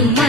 you